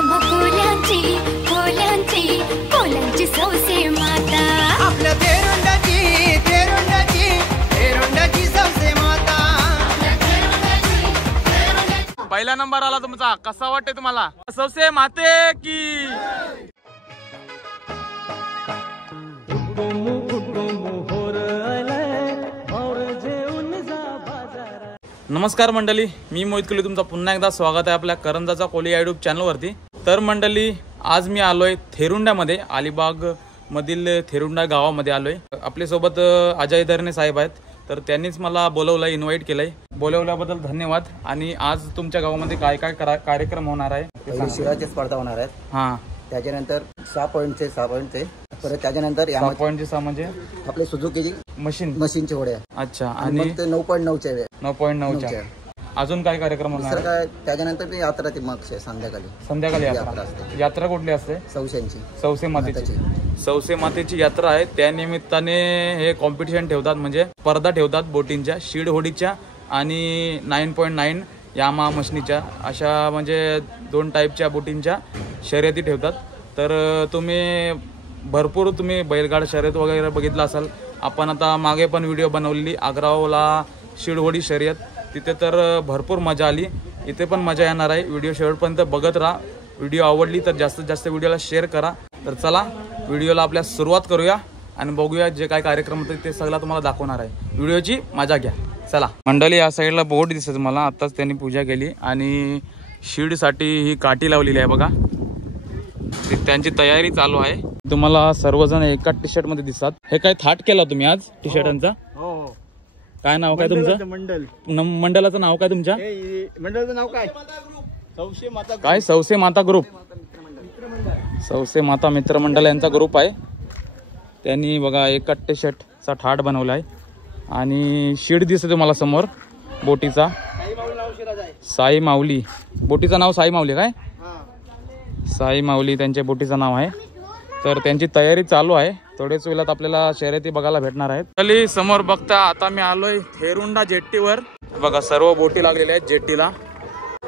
आम्हा कोल्यांची सौसे माता आपल्या तेरुंडाची सौसे माता। पहिला नंबर आला तुमचा, कसा वाटते तुम्हाला? सौसे माते की नमस्कार मंडळी, मी मोहित कोली, तुमचं पुन्हा एकदा स्वागत आहे आपल्या करंजाचा कोली यूट्यूब चॅनलवरती। तर मंडळी, आज मी आलोय थेरुंड्यामध्ये, अलिबाग मधील थेरुंडा गावामध्ये आलोय। आपल्यासोबत अजय धरणे साहेब आहेत, तर त्यांनीच मला बोलवलंय, इन्व्हाइट केलंय। बोलवल्याबद्दल धन्यवाद। आणि आज तुमच्या गावामध्ये काय काय कार्यक्रम होणार आहे? शिराची स्पर्धा होणार आहेत। हां, त्याच्यानंतर 6 पॉईंटचे परत त्याच्यानंतर 6 पॉईंटचे 6 म्हणजे आपले सुझुकीची मशीनची होड्या। अच्छा, आणि मग ते 9.9च्या 9.9च्या अजून काय कार्यक्रम होणार? काय त्याच्यानंतर ती यात्रा ती मग संध्याकाळी यात्रा असते। यात्रा कुठली असते? सौसे मातेची यात्रा आहे। त्या निमित्ताने हे कॉम्पिटिशन ठेवतात, म्हणजे स्पर्धा ठेवतात बोटींच्या, शीड होडीच्या आणि 9.9 यामा मशनीच्या, अशा म्हणजे 2 टाईपच्या बोटींच्या शर्यती ठेवतात। तर तुम्ही भरपूर बैलगाड शर्यत वगैरे बघितला असाल। आपण आता मागे पण व्हिडिओ बनवलेली आग्रावला शिडहोडी शर्यत, तिथे तर भरपूर मजा आली। इथे पण मजा येणार आहे। व्हिडिओ शेवटपर्यंत बघत राहा। व्हिडिओ आवडली तर जास्तीत जास्त व्हिडिओला शेअर करा। तर चला व्हिडिओला आपल्या सुरुवात करूया आणि बघूया जे काय कार्यक्रम होते ते सगळं तुम्हाला दाखवणार आहे। व्हिडिओची मजा घ्या, चला। मंडळी, या साईडला बोट दिसत मला, आताच त्यांनी पूजा केली आणि शीडसाठी ही काठी लावलेली आहे बघा, त्यांची तयारी चालू आहे। तुम्हाला सर्वजण एका टी शर्ट मध्ये दिसतात। हे काय थाट केला तुम्ही आज टी शर्टांचा? हो। काय नाव काय तुमचं? मंडळाचं नाव काय तुमच्या? मंडळाचं नाव काय? सौसे माता ग्रुप, सौसे माता मित्र मंडळ यांचा ग्रुप आहे। त्यांनी बघा एका टी शर्टचा थाट बनवला आहे आणि शीड दिसते तुम्हाला समोर बोटीचा, साई माऊली। बोटीचं नाव साई माऊली काय? साई माऊली त्यांच्या बोटीचं नाव आहे। तर त्यांची तयारी चालू आहे। थोडेच वेळात आपल्याला शर्यती बघायला भेटणार आहेत। खाली समोर बघता, आता मी आलोय थेरुंडा जेट्टीवर। बघा सर्व बोटी लागलेल्या आहेत जेट्टीला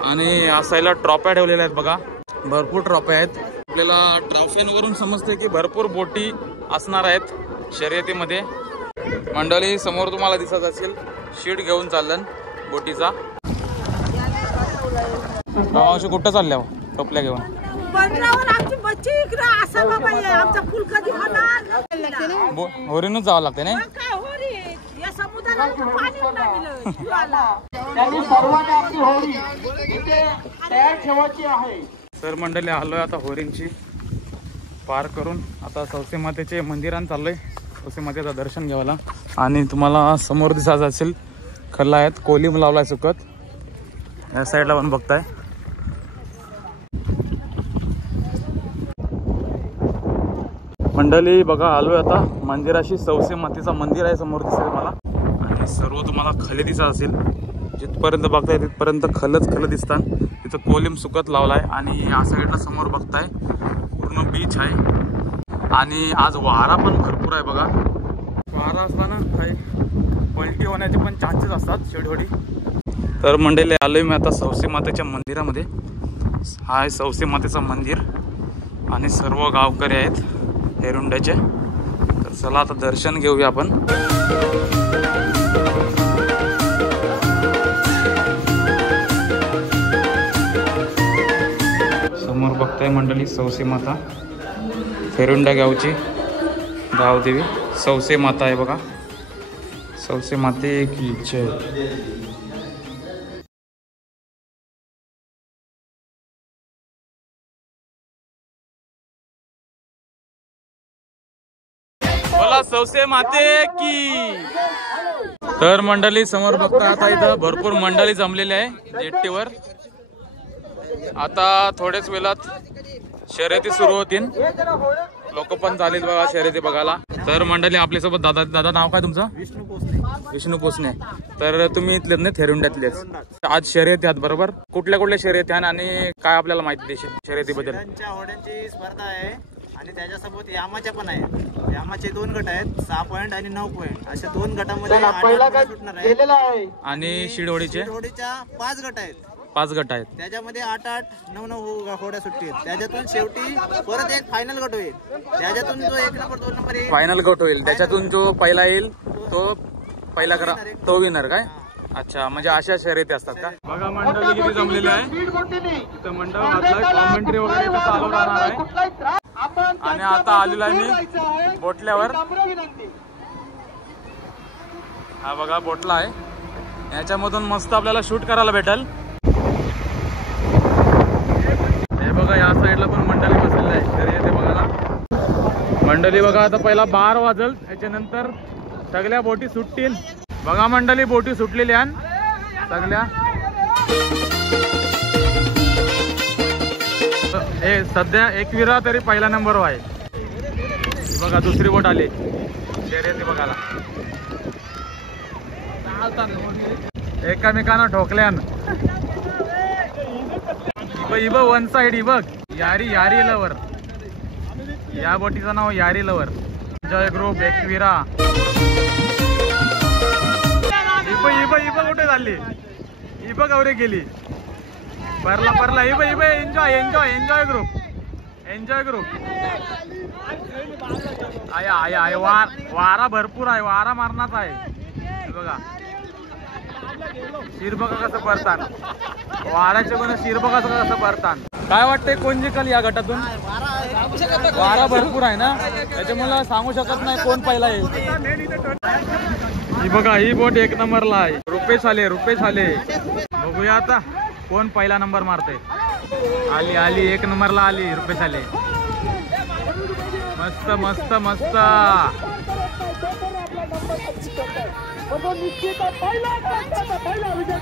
आणि या साईडला ट्रॉफ्या ठेवलेल्या आहेत बघा, भरपूर ट्रॉफ्या आहेत। आपल्याला ट्रॉफ्यांवरून समजते की भरपूर बोटी असणार आहेत शर्यतीमध्ये। मंडळी, समोर तुम्हाला दिसत असेल शीड घेऊन चाललं बोटीचा। अशी कुठं चालल्या टोपल्या घेऊन? होरीनच जावं लागते ना? तर मंडळी, आलोय आता होरींची पार करून, आता सौसे मातेचे मंदिरात चाललोय सौसे मातेचं दर्शन घ्यायला। आणि तुम्हाला समोर दिसत असेल खल्ला आहेत, कोलिम लावलाय सुकत, या साईडला पण बघताय। मंडळी बघा, आलोय आता मंदिराशी, सौसे मातेचा मंदिर आहे समोर दिसेल मला। आणि सर्व तुम्हाला खले दिसत असेल, जिथपर्यंत बघताय तिथपर्यंत खल दिसतात। तिथं कोलिम सुकत लावलाय आणि या साईडला समोर बघताय पूर्ण बीच आहे। आणि आज वारा पण भरपूर आहे बघा। वारा असताना काही पलटी होण्याचे पण चान्सेस असतात शेडहोडी। तर मंडळी, आलोय मी आता सौसे मातेच्या मंदिरामध्ये। हा आहे सौसे मातेचं मंदिर आणि सर्व गावकरी आहेत थेरुंड्याचे। तर चला आता दर्शन घेऊया आपण। समोर बघताय मंडळी सौसे माता, थेरुंडा गावची गावदेवी सौसे माता आहे बघा। सौसे माते की जय। सौसे माते की। तर मंडळी, समोर बघता आता इथं भरपूर मंडळी जमलेली आहे जेट्टीवर। आता थोड्याच वेळात शर्यती सुरू होतील, लोक पण चालेल बघा शर्यती बघायला। तर मंडळी, आपल्यासोबत दादा नाव काय तुमचं? विष्णू पोसने। तर तुम्ही इथलेच नाही, थेरुंड्यातलेच? आज शर्यती आहेत बरोबर? कुठल्या शर्यती आहेत आणि काय आपल्याला माहिती देशील शर्यतीबद्दल? स्पर्धा आहे आणि त्याच्यासोबत यामाच्या पण आहे। यामाचे 2 गट आहेत, 6 पॉईंट आणि 9 पॉईंट, अशा 2 गटामध्ये सुटणार आहे। आणि शिडहोडीच्या 5 गट आहेत। 5 गट आहेत. त्याच्यामध्ये 8-8, 9-9 होड्या सुटतील. त्याच्यातून शेवटी परत एक फायनल गट होईल. त्याच्यातून जो 1 नंबर 2 नंबर येईल फायनल गट होईल. त्याच्यातून जो पहिला येईल तो पहिला करा तो विनर काय. अच्छा, म्हणजे अशा शर्यती असतात का. बघा मंडळी किती जमलेली आहे. तर मंडळ कॉमेंट्री वगैरे चालू राहणार आहे. आणि आता आलेलो आहे मी बोटल्यावर. हा बघा बोटला आहे. याच्यामधून मस्त आपल्याला शूट करायला भेटेल. हे बघा या साईडला पण मंडळी बसलेली आहे. घरी येते बघायला मंडळी. बघा आता पहिला 12 वाजल. त्याच्यानंतर सगळ्या बोटी सुटतील. बघा मंडळी बोटी सुटलेल्या आहेत सगळ्या. हे सध्या एकविरा तरी पहिला नंबरवर आहे. बघा दुसरी बोट आली शर्यती बघायला. एकामेकांना ठोकल्यान. इब वन साइड ही बघ. यारी लवर. या बोटीचं नाव यारी लवर. Enjoy group Ekvira. इब कुठे चालली. इब गौरे गेली. परला इब एन्जॉय ग्रुप. आहे वारा भरपूर आहे. वारा मारणाचा आहे. बघा शिर बघा कसं भरतात. वाराचे पण शिर बघा कसं भरतात. काय वाटतंय कोण जिंकल या गटातून. वारा भरपूर आहे ना त्याच्यामुळे सांगू शकत नाही कोण पहिला येईल. ही बघा ही बोट 1 नंबरला आहे. रुपेश आले. बघूया आता कोण पहिला नंबर मारते. आली 1 नंबरला आली. रुपेश आले. मस्त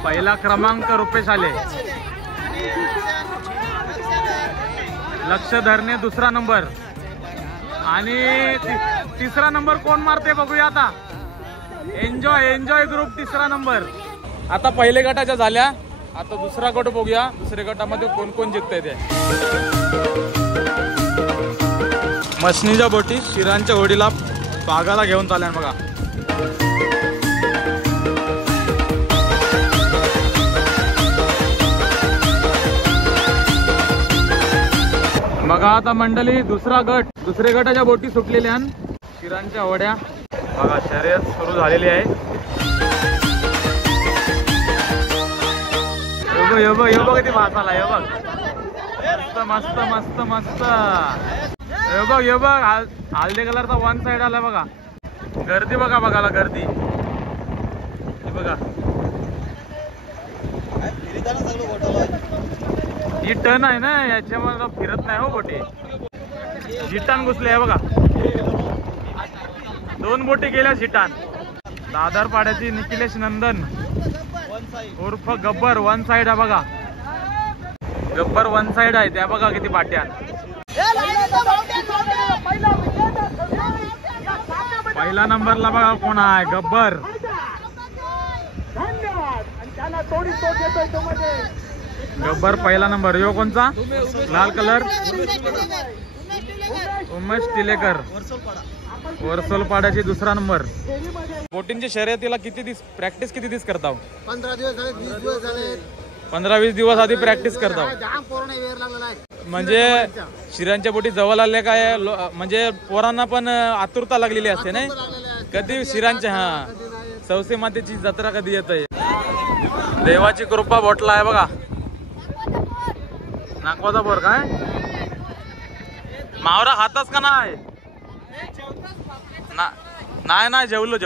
पहिला क्रमांक रुपेश आले. लक्ष धरणे 2रा नंबर. आणि 3रा नंबर कोण मारते बघूया आता. एन्जॉय ग्रुप 3रा नंबर. आता पहिले गटाच्या झाल्या. आता दुसरा गट बघूया. दुसऱ्या गटामध्ये कोण कोण जिंकतंय ते. मसनीच्या बोटी शिरांच्या होडीला बागाला घेऊन चालल्या बघा. बघा आता मंडळी दुसरा गट. दुसऱ्या गटाच्या बोटी सुटलेल्या शिरांच्या होड्या. बघा शर्यत सुरू झालेली आहे. किती भासाला हे बघ. मस्त हे बघ हळदी कलरचा 1 साइड आला बघा. गर्दी बघा बघायला गर्दी. हे बघा ही टन आहे ना याच्यामध्ये फिरत नाही हो बोटी. जिटान घुसले बघा. 2 बोटी गेल्या जिटान. दादरपाड्याची निखिलेश नंदन उर्फ गब्बर 1 साइड आहे बघा. गब्बर 1 साइड आहे. त्या बघा किती पाट्या. पहिला नंबरला बघा कोण आहे. गब्बर. गब्बर पहिला नंबर. यो कोणचा लाल कलर. उमेश टिलेकर वरसोलपाड्याची 2रा नंबर. बोटिंगच्या शर्यतीला किती दिवस प्रॅक्टिस करता. 15 दिवस झाले, 20 दिवस झाले. 15-20 दिवस आधी प्रॅक्टिस करता. म्हणजे शिरांच्या बोटी जवळ आल्या काय म्हणजे पोरांना पण आतुरता लागलेली असते नाही. कधी शिरांच्या सौसे मातेची जत्रा कधी येत आहे. देवाची कृपा बोटला आहे बघा. नागवाचा बोर काय मावरा हातच का नाही. नाही जेवलो.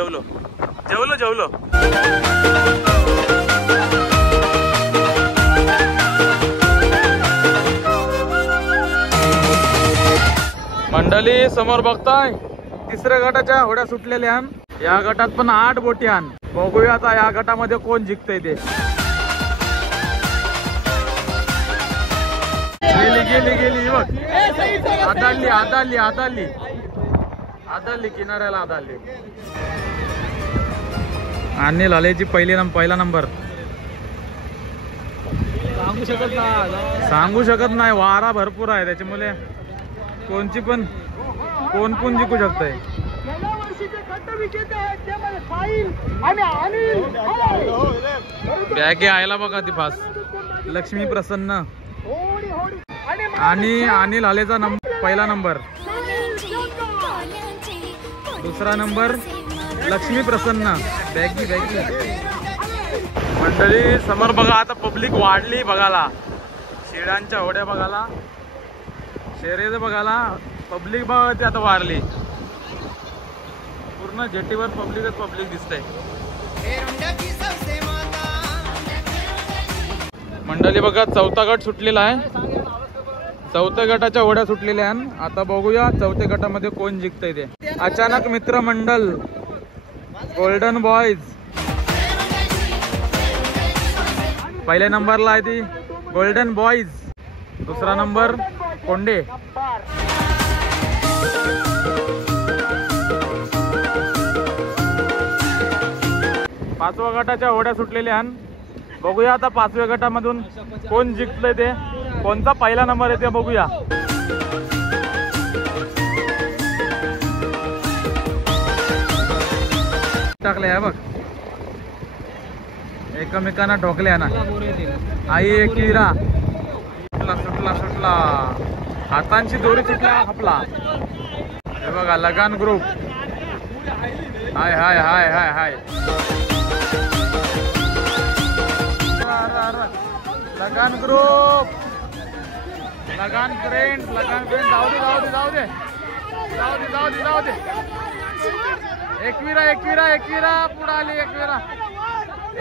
मंडळी समोर बघताय 3ऱ्या गटाच्या होड्या सुटलेल्या. या गटात पण 8 बोटी आण. बघूया आता या गटामध्ये कोण जिंकतंय ते. गेली बघ. आदाली किनाऱ्याला आदाली. आणि लालेची पहिला नंबर. सांगू शकत नाही. वारा भरपूर आहे त्याच्यामुळे कोण पण जिंकू शकतंय. बॅग आयला बघा ती फास्ट. लक्ष्मी प्रसन्न आणि अनिल हालेचा पहिला नंबर, दुसरा नंबर लक्ष्मी प्रसन्न. बॅगी मंडळी समोर बघा, आता पब्लिक वाढली बघायला, शेळ्यांच्या होड्या बघायला, शेरेच बघायला पब्लिक बघा ते आता वाढली. पूर्ण जेटीवर पब्लिक दिसतंय. मंडळी बघा, चौथा गट सुटलेला आहे. चौथ्या गटाच्या होड्या सुटलेल्या आहेत. आता बघूया चौथ्या गटामध्ये कोण जिंकतंय ते. अचानक मित्र मंडल, गोल्डन बॉयज पहिल्या नंबरला आहे ती गोल्डन बॉयज, दुसरा नंबर कोंडे. पाचव्या गटाच्या होड्या सुटलेल्या आहेत. बघूया आता पाचव्या गटामधून कोण जिंकलंय ते, कोणता पहिला नंबर आहे ते बघूया. टाकले आहे बघ, एकमेकांना ठोकल्या ना. आई एकविरा सुटला हातांची दोरी सुटला आपला. हे बघा लगान ग्रुप. हाय लगान ग्रुप, लगान फ्रेंड. जाऊ दे. एकविरा पुढे आली.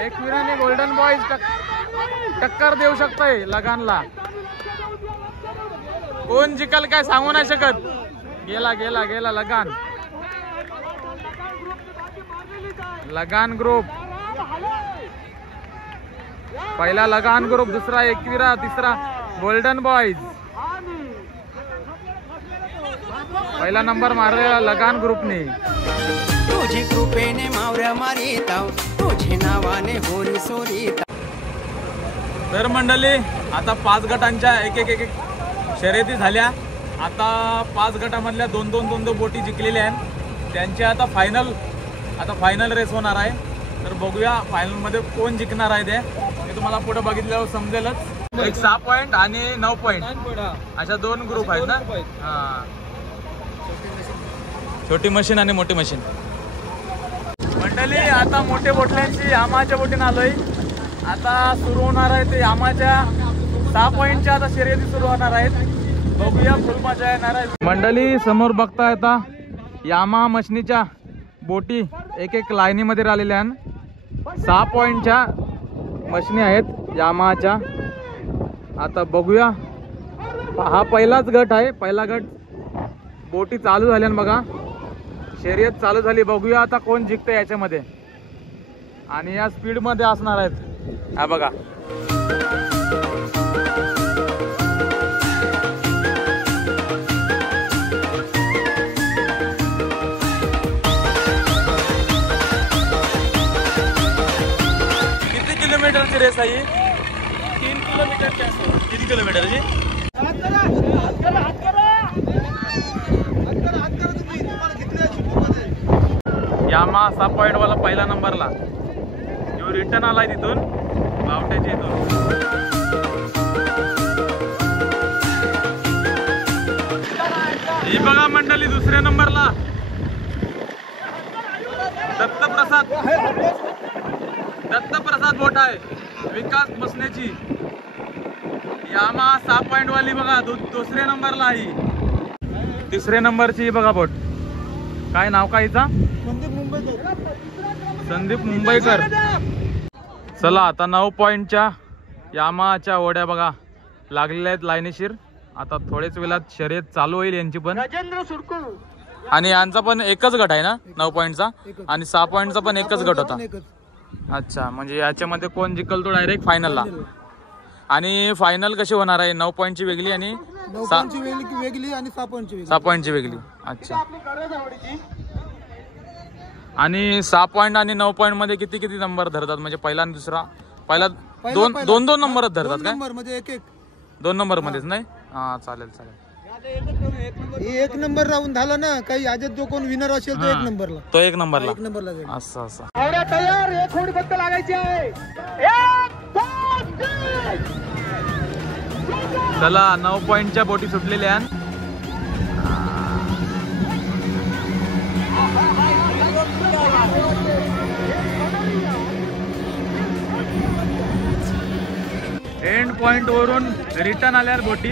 एकविराने गोल्डन बॉयज टक्कर देऊ शकतोय लगानला. कोण जिंकल काय सांगू नाही शकत. गेला लगान ग्रुप. पहिला लगान ग्रुप, दुसरा एकविरा, तिसरा गोल्डन बॉयज. पहिला नंबर मारलेला लगान ग्रुपने. तुझी कृपेने मावऱ्या मारिताव, तुझे नावाने होरी सोरीता. तर मंडळी, आता 5 गटांच्या एक शर्यती झाल्या. आता 5 गटामधल्या दोन बोटी जिंकलेल्या आहेत. त्यांची आता फायनल रेस होणार आहे. तर बघूया फायनल मध्ये कोण जिंकणार आहे ते तुम्हाला पुढे बघितल्यावर समजेलच. एक 6 पॉइंट आणि 9 पॉइंट अशा 2 ग्रुप आहेत ना. हा, छोटी मशीन आणि मोठी मशीन. मंडळी, आता मोठे बोटल्यांची यामाच्या बोटीने आलोय. आता सुरू होणार आहे ते यामाच्या 6 पॉइंटच्या आता शर्यती सुरू होणार आहेत. बघूया, फुल मजा येणार आहे. मंडळी, समोर बघता येता यामा मशीनीच्या बोटी एक लाईनीमध्ये राहिलेल्या आहेत. 6 पॉइंटच्या मशीनी आहेत यामाच्या. आता बघूया, हा पहिलाच गट आहे. पहिला गट बोटी चालू झाल्या बघा, शर्यत चालू झाली. बघूया आता कोण जिंकतंय याच्यामध्ये. आणि या स्पीड मध्ये असणार आहेत. हा बघा, किती किलोमीटरची रेस आहे? 3 किलोमीटरची असते. 3 किलोमीटरची. यामा 6 पॉइंट वाला पहिला नंबरला जो रिटर्न आलाय तिथून बावट्याच्या इथून. ही बघा मंडळी, दुसऱ्या नंबरला दत्तप्रसाद बोट आहे, विकास बसण्याची. यामा 6 पॉइंट वाली बघा दुसऱ्या नंबरला आहे. तिसऱ्या नंबरची बघा बोट. काय नाव काय हिचा? संदीप मुंबईकर. चला, आता 9 पॉइंटच्या यामाच्या ओढ्या बघा लागलेल्या आहेत लाईनीशीर. आता थोडेच वेळात शर्यत चालू होईल यांची पण. आणि यांचा पण एकच गट आहे ना 9 पॉइंटचा, आणि 6 पॉइंटचा पण एकच गट होता. अच्छा, म्हणजे याच्यामध्ये कोण जिंकल तो डायरेक्ट फायनलला. आणि फायनल कशी होणार आहे? 9 पॉइंटची वेगळी आणि 6 पॉइंटची वेगळी. अच्छा, आणि 6 पॉइंट आणि 9 पॉइंट मध्ये किती किती नंबर धरतात? म्हणजे पहिला आणि दुसरा, पहिला दोन नंबरच धरतात काय? 2 नंबर मध्येच नाही? हा, चालेल. एक नंबर राहून झाला ना, काही आजत जो कोण विनर असेल तो 1 नंबरला, तो 1 नंबरला. असं तयार. एक होडी बद्दल लागायची आहे. 1 2 3 चला 9 पॉईंटच्या बोटी सुटलेल्या आहेत. एंड पॉइंट वरून रिटर्न आल्यावर बोटी.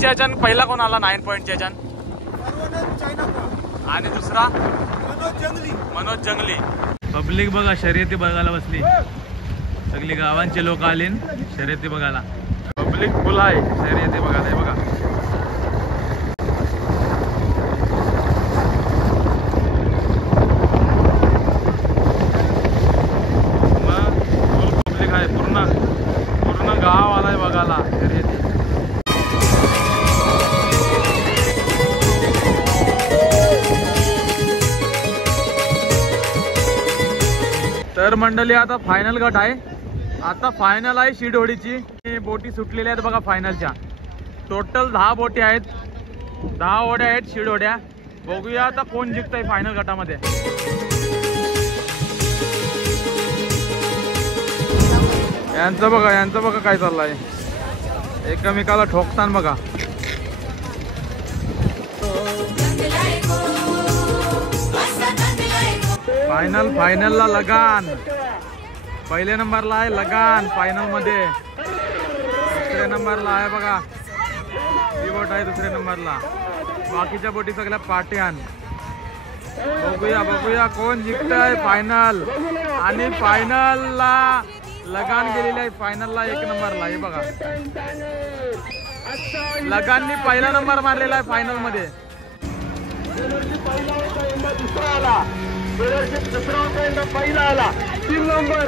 च्याच्यान पहिला कोण आला 9 पॉईंटच्या च्यान आणि दुसरा मनोज जंगली. पब्लिक बघा शर्यती बघायला बसली. सगळी गावांचे लोक आले शर्यती बघायला. पब्लिक फुल आहे शर्यती बघायला. हे बघा फुल पब्लिक आहे. पूर्ण गाव आलाय बघायला शर्यती. तर मंडळी आता फायनल गट आहे. आता फायनल आहे शिडहोडीची. बोटी सुटलेल्या आहेत बघा फायनलच्या. टोटल 10 बोटी आहेत. 10 होड्या आहेत शिडहोड्या. बघूया आता कोण जिंकतंय फायनल गटामध्ये. यांचं बघा काय चाललंय. एकमेकाला ठोकतान बघा. फायनलला लगान. पहिल्या नंबरला आहे लगान फायनल मध्ये. दुसऱ्या नंबरला आहे बघा ही बोट आहे दुसऱ्या नंबरला. बाकीच्या बोटी सगळ्या पाट्यान. बघूया कोण जिंकतंय फायनल. आणि फायनलला लगान गेलेली आहे. फायनलला 1 नंबरला हे बघा. लगाननी पहिला नंबर मारलेला आहे फायनल मध्ये. पहिला आला 3 नंबर.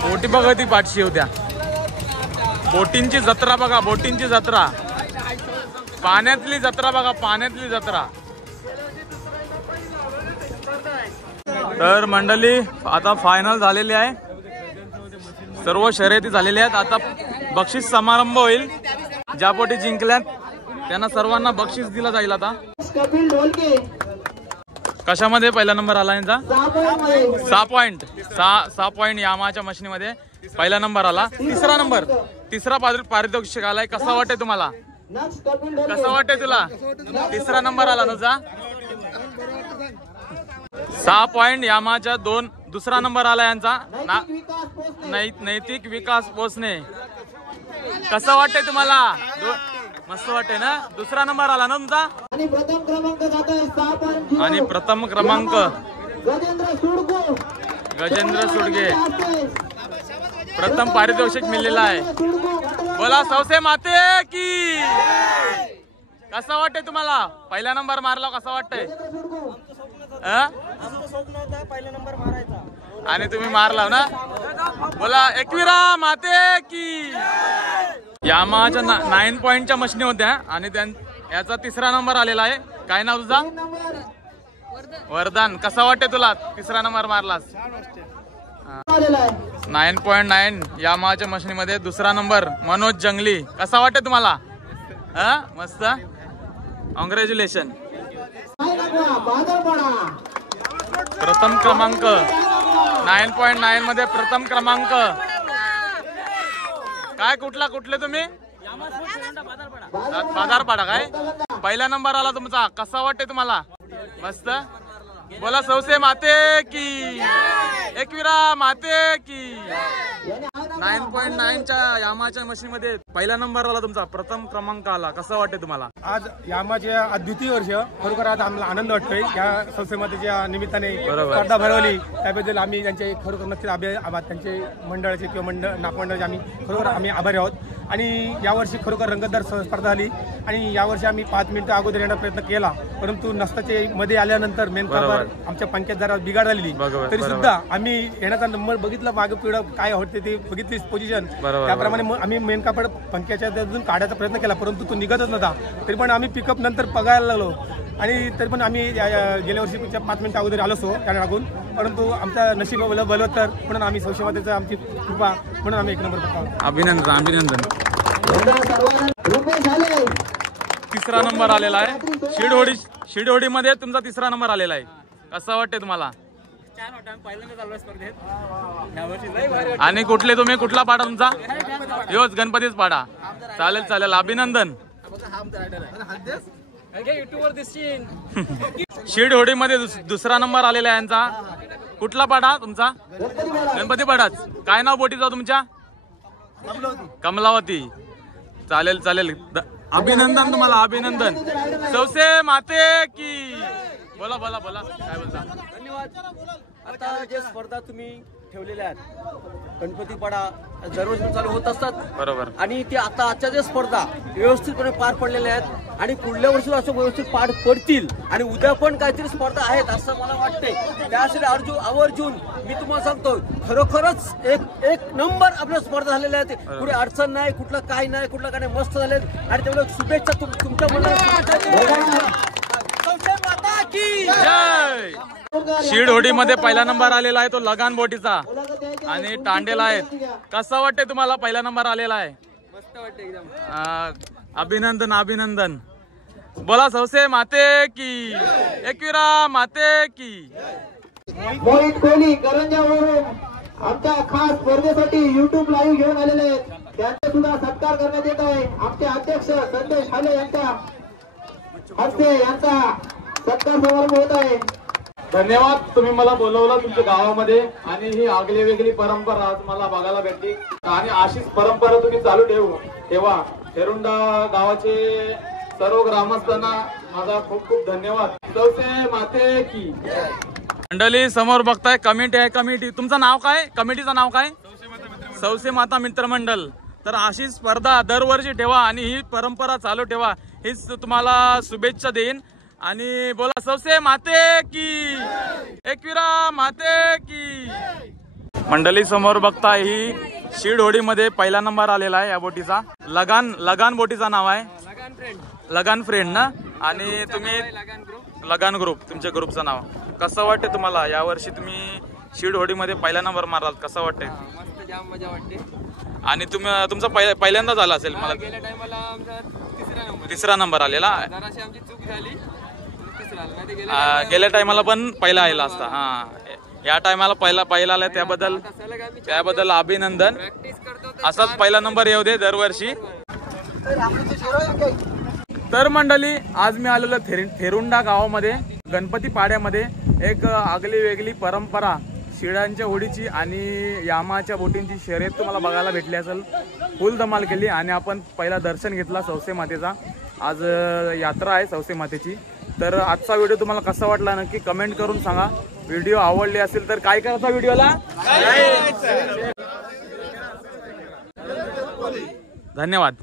बोटी बघा ती पाठशी होत्या. बोटींची जत्रा बघा. बोटींची जत्रा. पाण्यातली जत्रा बघा. पाण्यातली जत्रा. तर मंडळी आता फायनल झालेली आहे. सर्व शर्यती झालेल्या आहेत. आता बक्षीस समारंभ होईल. ज्या बोटी जिंकल्यात त्यांना सर्वांना बक्षीस दिला जाईल. आता कशामध्ये पहिला नंबर आला यांचा 6 पॉइंट यामाच्या मशीनीमध्ये पहिला नंबर आला. तिसरा पारितोषिक आलाय. कसा वाटतंय तुम्हाला. कसं वाटतंय तुला. तिसरा नंबर आला तुझा. 6 पॉइंट यामाच्या 2. दुसरा नंबर आला यांचा नैतिक विकास पोचणे. कसं वाटतंय तुम्हाला. मस्त वाटतंय ना. दुसरा नंबर आला ना तुमचा. आणि प्रथम क्रमांक गजेंद्र सुडगे. प्रथम पारितोषिक मिळलेला आहे. बोला सौसे माते की. कसा वाटतंय तुम्हाला. पहिला नंबर मारला कसा वाटतंय. आणि तुम्ही मारला ना. बोला एकविरा माते की. यामाच्या 9 पॉइंटच्या मशीनी होत्या आणि याचा तिसरा नंबर आलेला आहे. काय नाव तुझा. वरदान. कसा वाटतंय तुला. तिसरा नंबर मारलास. 9.9 यामाच्या मशीनीमध्ये दुसरा नंबर मनोज जंगली. कसा वाटतंय तुम्हाला. मस्त. कॉंग्रॅच्युलेशन. प्रथम क्रमांक 9.9 मध्ये प्रथम क्रमांक. काय कुठले तुम्ही. बाजारपाडा. काय पहिला नंबर आला तुमचा. कसा वाटतंय तुम्हाला. मस्त. बोला सौसे माते की. एकविरा माते की. 9.9च्या यामाच्या मशीनमध्ये पहिला नंबर आला तुमचा. प्रथम क्रमांक आला. कसं वाटतंय तुम्हाला. आज यामाचे द्वितीय वर्ष. खरोखर आज आम्हाला आनंद वाटतोय. या संस्थेच्या निमित्ताने स्पर्धा भरवली त्याबद्दल आम्ही त्यांचे खरोखर नक्कीच त्यांचे मंडळाचे किंवा नागमंडळाचे आम्ही आभारी आहोत. आणि यावर्षी खरोखर रंगतदार स्पर्धा झाली. आणि यावर्षी आम्ही 5 मिनिटं अगोदर येण्याचा प्रयत्न केला. परंतु नसताचे मध्ये आल्यानंतर मेन कापर आमच्या पंख्यात जरा बिघाड झालेली. तरी सुद्धा आम्ही येण्याचा नंबर बघितला. मागे पिढ काय होते ते बघितली पोझिशन. त्याप्रमाणे आम्ही मेन कापड पंख्याच्या त्यातून काढायचा प्रयत्न केला. परंतु तो निघतच नव्हता. तरी पण आम्ही पिकअप नंतर बघायला लागलो. आणि तरी पण आम्ही गेल्या वर्षीच्या 5 मिनिटं अगोदर आलो असतो त्याला लागून, परंतु आमचा नशीब बलवत्तर म्हणून आम्ही सौशे मातेचं आमची कृपा म्हणून आम्ही 1 नंबर पटकावला. अभिनंदन अभिनंदन. तिसरा नंबर आलेला आहे शिडहोडीमध्ये तुमचा तिसरा नंबर आलेला आहे. कसं वाटते तुम्हाला? आणि कुठले तुम्ही कुठला पाडा तुमचा? योच गणपतीच पाडा. चालेल चालेल अभिनंदन. शिडहोडीमध्ये दुसरा नंबर आलेला आहे यांचा. कुठला पाडा तुमचा? गणपती पाडाच. काय नाव बोटीचा तुमच्या? कमलावती. चालेल चालेल अभिनंदन तुम्हाला अभिनंदन. सौसे माते की. बोला बोला बोला काय बोलता? धन्यवाद. आता जे स्पर्धा तुम्ही ठेवलेल्या आहेत गणपतीपाडा दररोज चालू होत असतात बरोबर, आणि ते आता आजच्या ज्या स्पर्धा व्यवस्थितपणे पार पडलेल्या आहेत आणि पुढल्या वर्षी असं व्यवस्थित पार पडतील आणि उद्या पण काहीतरी स्पर्धा आहेत असं मला वाटतंय. त्यासाठी आवर्जून मी तुम्हाला सांगतो खरोखरच एक नंबर आपल्या स्पर्धा झालेल्या आहेत. पुढे अडचण नाही, कुठलं काय नाही, कुठलं काय नाही, मस्त झाले आणि तेवढं शुभेच्छा तुमच्या मनाला. शिडहोडीमध्ये पहिला नंबर आलेला आहे तो लगान बोटीचा आणि तांडेला आहेत. कसा वाटते तुम्हाला पहिला नंबर आलेला आहे? मस्त वाटते एकदम. अभिनंदन अभिनंदन. बोला सौसे माते की. एकविरा माते की. मोहित कोहली करंजावरून आमच्या खास स्पर्धेसाठी युट्यूब लाईव्ह घेऊन आलेले आहेत. त्यांचा सुद्धा सत्कार करण्यात येत आहे. आमचे अध्यक्ष संदेश हाले यांच्या हस्ते यांचा सत्कार समारंभ होत आहे. धन्यवाद. तुम्ही मला बोलवलं तुमच्या गावामध्ये आणि ही आगली वेगळी परंपरा आज मला बघायला भेटली आणि अशीच परंपरा तुम्ही चालू ठेवा. हेरुंडा गावाचे सर्व ग्रामस्थांना माझा खूप खूप धन्यवाद. सौसे माते की. मंडळी समोर बघताय कमिटी आहे. कमिटी तुमचं नाव काय? कमिटीचं नाव काय? सौसे माता मित्र मंडळ. तर अशी स्पर्धा दरवर्षी ठेवा आणि ही परंपरा चालू ठेवा हीच तुम्हाला शुभेच्छा देईन. आणि बोला सौसे माते की. एकविरा माते की. मंडळी समोर बघता ही शिडहोडीमध्ये पहिला नंबर आलेला आहे या बोटीचा. लगान बोटीचा नाव आहे लगान फ्रेंड ना. आणि तुम्ही लगान ग्रुप तुमच्या ग्रुपचं नाव. कसं वाटते तुम्हाला यावर्षी तुम्ही शिडहोडीमध्ये पहिला नंबर मारलात? कसं वाटते? मस्त जाम मजा वाटते. आणि तुमचा पहिल्यांदा झाला असेल मला. गेल्या टायमाला आमचा तिसरा नंबर आलेला. जराशी आमची चूक झाली. गेल्या टायमाला पण पहिला आलेला असता. हा या टायमाला पहिला आलाय त्याबद्दल अभिनंदन. असाच पहिला नंबर येऊ दे दरवर्षी. तर मंडळी आज मी आलेलो थेरुंडा गावामध्ये गणपती पाड्यामध्ये एक आगली वेगळी परंपरा शिडांच्या होडीची आणि यामाच्या बोटींची शर्यत तुम्हाला बघायला भेटली असेल. फुल धमाल केली आणि आपण पहिला दर्शन घेतला सौसे मातेचा. आज यात्रा आहे सौसे मातेची. तर आजचा व्हिडिओ तुम्हाला कसा वाटला नक्की कमेंट करून सांगा. व्हिडिओ आवडली असेल तर काय करायचा व्हिडिओला? धन्यवाद.